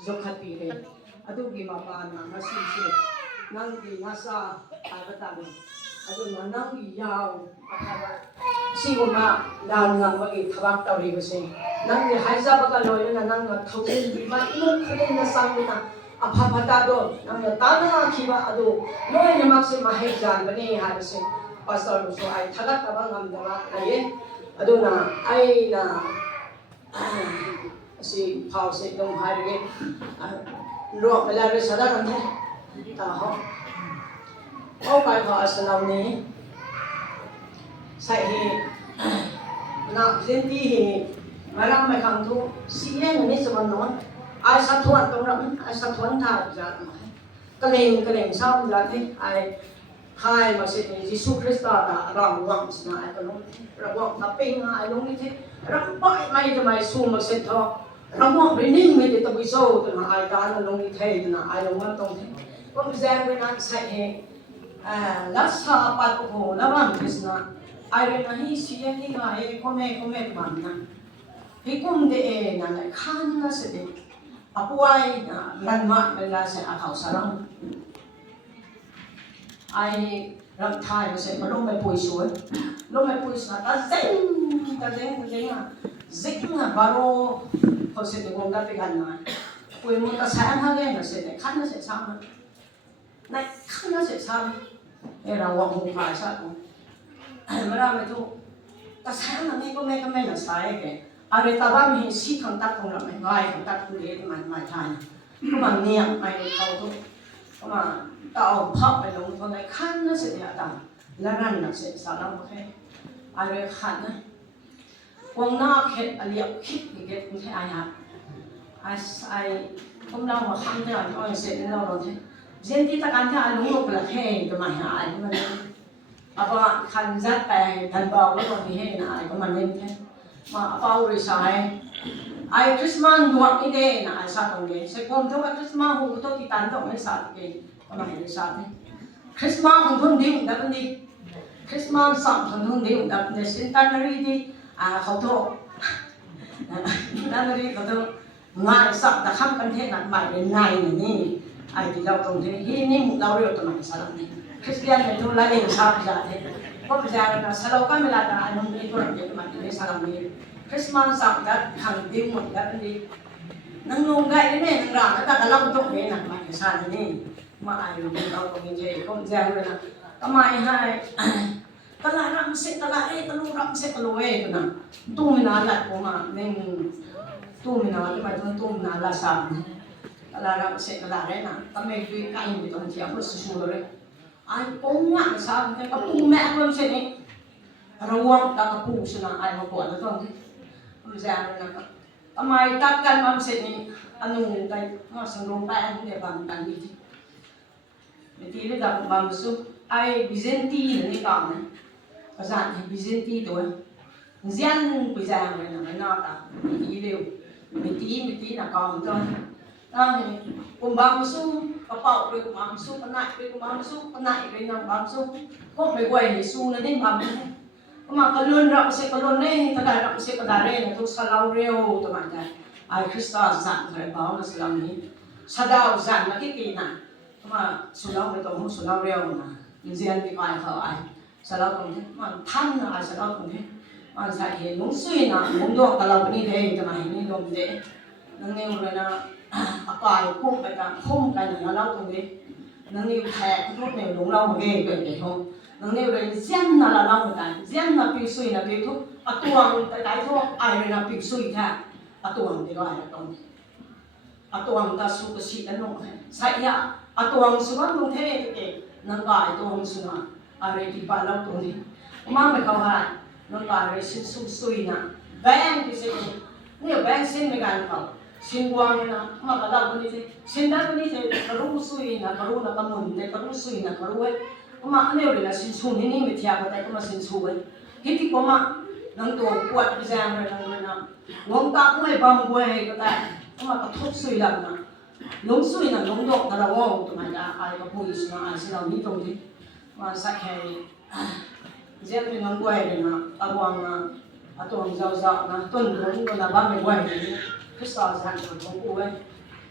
Zokhatire adugi mapana masisi nangi nasa agatabi aduna nangi yaw akaba siguma dan ngambagi thabak tawribase nangi haizabaka loyna nanga thawin bima imon khadin na sangna aphabatado nanga tana khiba adu loyna makse mahek janbani habase pastor so ai thagat tabang ngamdama aye aduna aina si pause dong harge ro melare sada nante ta ho au kai kha asalam ni sai hi na zenti hi marang mai khang thu si ne ni saban non ai sa thuan tong ram ai sa thuan tha ja ma kaleng sam la the ai hai ma se ni Jesu Krista da ram wang sna ai ko long ra wang ta ping ai long ni the ram pai mai de mai su ma se tho Ramon bening me de tabi so to na ai ta na long ni thai na ai long ma tong the kom zang we na sai he la sa pa ko na ram Krishna ai re na hi si ye ni ga he kome man na hi kum de e na na khan na se de apuai na lan ma me la se a khau sarang ai ram thai se ma long mai pui suai long mai pui sa ta zeng à zeng na baroเขาเสด็จวงได้ไปกันมาคุยมันก็แสนทั้งเรื่องเสด็จขั้นนั้นเสร็จซ้ำในขั้นนั้นเสร็จซ้ำเราวางหงฝ่ายซะกูไม่ได้ไม่ถูกแต่แสนนั้นนี่ก็ไม่น่าใส่แกอะไรแต่ว่ามีสิ่งทางตัดของเราไม่ง่ายทางตัดคุณเลี้ยงมันไม่ใช่ก็มันเนี่ยไม่เขาทุกก็มาต่อพับไปลงตรงในขั้นนั้นเสร็จต่างแล้วนั่นน่ะเสร็จสารพัดอะไรขั้นนั้นวงนอกเห็ดอะไรคิดอย่างเงี้ยคุณใช่ไหมฮะไอ้ผมเรามาทำเนี่ยเราเสร็จแล้วเราเนี่ยเจนที่ตะการที่อาลุงลูกละแค่ก็มาหาไอ้มันเอาไปขันจัดไปทันบอกแล้วตอนนี้ให้นะไอ้ก็มันเล่นแค่มาเอาไปริษัทไอ้คริสต์มาสดวงนี้เด้นะไอ้สัตว์ตรงนี้เสร็จผมทุกคริสต์มาสหูตัวที่ตันตรงนี้สัตว์เองก็มาเห็นริษัทเนี่ยคริสต์มาสของทุนดิ้งดับนี้คริสต์มาสสั่งของทุนดิ้งดับนี้สินตันนารีดีเขาโทษนั่นเลยเขาโทษง่ายสักแต่ข้ามกันเทศนักใหม่เป็นง่ายนี่ไอ้ที่เราตรงที่นี่มุกเราเรียกตัวไหนสารนี่คริสเตียนเป็นตัวละเอียดชาติจัดเลยเพราะประชาชนสารก็ไม่ละแต่อันนี้ตัวเดียวมันในสารนี้คริสต์มาสสักแต่ทางดิ้งหมดแล้วนี่นั่งลงได้เนี่ยนั่งร้านแล้วแต่เราต้องเรียนหนักใหม่ชาตินี่มาไอ้เราตรงนี้เองก็แจ้งเลยนะทำไมให้ตลาดรำเสตลาดตลูรำเสตลูนะตู้มินาลัดผมอ่ะเน่งตู้มินาที่มาจนตู้มินาลาสามตลาดรำเสตลาดนะทำไมดูใกล้ไม่ต้องเที่ยวก็สู้เลยไอ้ปุ่งอ่ะสามแต่ก็ปุ่งแม่ก็ไม่ใช่นี่ระวังตากปุ่งชนะไอ้มาปวดแล้วต้องไม่ใช่นะทำไมตัดกันมันเสร็จนี่อันนู้นไปมาสังลงไปอันนี้บางกันดีที่เรื่องบางสุไอ้บิเซนตีนี่ก่อนนะภาษาบิเซนตีตัวเซียนปีศาจเลยนะไม่น่าตามีเดียวมีนะก่อนตัวนั่นกุมบางสู้กระเป๋าไปกุมบางสู้ปนัยไปกุมบางสู้ปนัยไปนั่งบางสู้ก็ไปไหวสู้นั่นเองบางสู้ก็มากระลุนรับเสกกระลุนเนี่ยกระดาษรับเสกกระดาษเนี่ยทุกสลาวเรียวตัวมันได้ไอ้คริสต์สั่งใครบ้างนะสลาวนี้สดาวสั่งมาที่ปีน่ะก็มาสลาวไม่ต้องสลาวเรียวนะเซียนไปไปเขาไอ้สลาวตรงนี้มันท่านนะไอ้สลาวตรงนี้มันใส่เห็นลุงซุยนะลุงดอกกะลาปนีเด้จะมาเห็นนี่ลงเด้นั่งนี่เลยนะอากาศพุ่งไปกันพุ่งกันนะเราตรงนี้นั่งนี่แขกทุกเนี่ยลุงเราเก่งเก่งเก่งห้องนั่งนี่เลยเสียนน่ะเราเหมือนกันเสียนน่ะปีซุยน่ะปีทุกอตัวแต่ได้ทุกไอ้เลยนะปีซุยแท้อตัวนี่ก็ไอ้ตรงอตัวมันก็สุกสิกันน้องใส่ยาอตัวมันสุวรรณเทพเก่งนั่งก็ไอ้ตัวมันสุวรรณอะไรที่บ้านเราตรงนี้มาไม่เข้าหานั่นก็อะไรสิ่งสุยนะแบงที่สิ่งนี่แบงสิ่งไม่กันเขาสิ่งวางนะมากระดับนี้สิสิ่งนั้นนี้สิกระรู้สุยนะกระรู้นะกระมุนแต่กระรู้สุยนะกระรู้เว้ยมาอันนี้เลยนะสิ่งสุยนี่ไม่เที่ยวแต่ก็มาสิ่งสุยที่ที่ก็มานั่งตัวปวดไปแซงเลยนั่งเลยนะวงตาไม่บังเว้ยก็แต่ก็มากระทบสุยแล้วนะลงสุยนะลงดอกนะเราว่าตัวมันจะอะไรก็พูดสินะอะไรสิเรานี่ตรงที่มาสักแค่เจ้าเป็นน้องกวยเลยนะตะวันนะตัวเจ้านะต้นรุ่งก็นับว่าไม่ไหวเลยคริสต์สั่งของกูเว้ย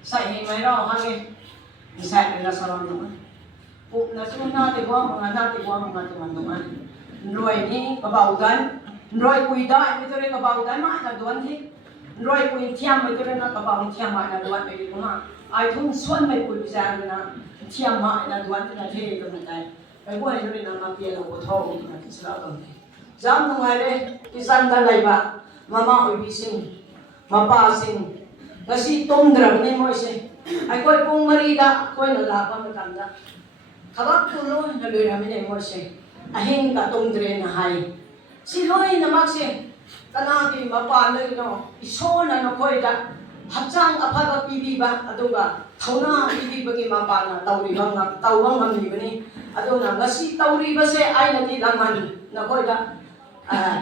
Sa himay raw hangin. Isa nila sa ramdaman. Kung nasunod natin ko mga tumanduman. Nroy ni kabaudan. Nroy kuida, ito rin kabaudan, mga naduan ni. Nroy kuin tiam, ito rin na kabaung tiam, mga naduan, may ito nga. Ay kung suwan may kuibisaan na tiam, mga naduan, na tere ito na tayo. Ay kung ito rin ang mapiyalo ko, tawag ito natin sila ito. Jam nung ay isan dalay ba, mama uibising, mapasing. Kasi tondra, ganyan mo isa. Ay ko'y kung marida, ko'y nalapang matanda. Kabag pulo, naluwi namin ay mo siya. Ahing katong dre na hay. Si Loy na magsi. Kanagi mapalay no. Iso na no koy da. Hatsang apaga pibiba. Ato ba? Tauna pibiba ki mapana. Tauribang nga. Tawang ang libani. Ato na. Ngasi tauriba siya ay natilaman. Na koy da.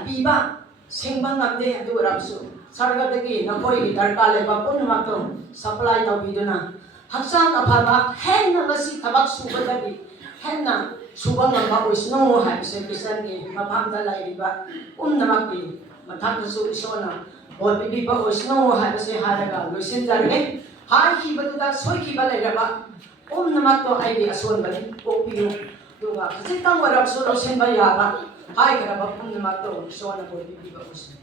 Piba. Singbang ngabde. Ato rapso. Sarga teki. Na koy darkale ba po naman to. Supply tau bido na. Hatsang apaga. Hen na ngasi tabak suba dali. Hen na. Subang ang bawas no, hay sa bisan ni mapamdalay diba? Namakti, matang su iso na. O bibi pa os no, hay sa haraga. Lusin dari hay kiba tu da soy kiba lay ba? Namakto ay di ason ba ni? O piyo. Dunga kasi tang warap so lusin ba ya ba? Hay kada ba namakto iso na ko bibi pa os.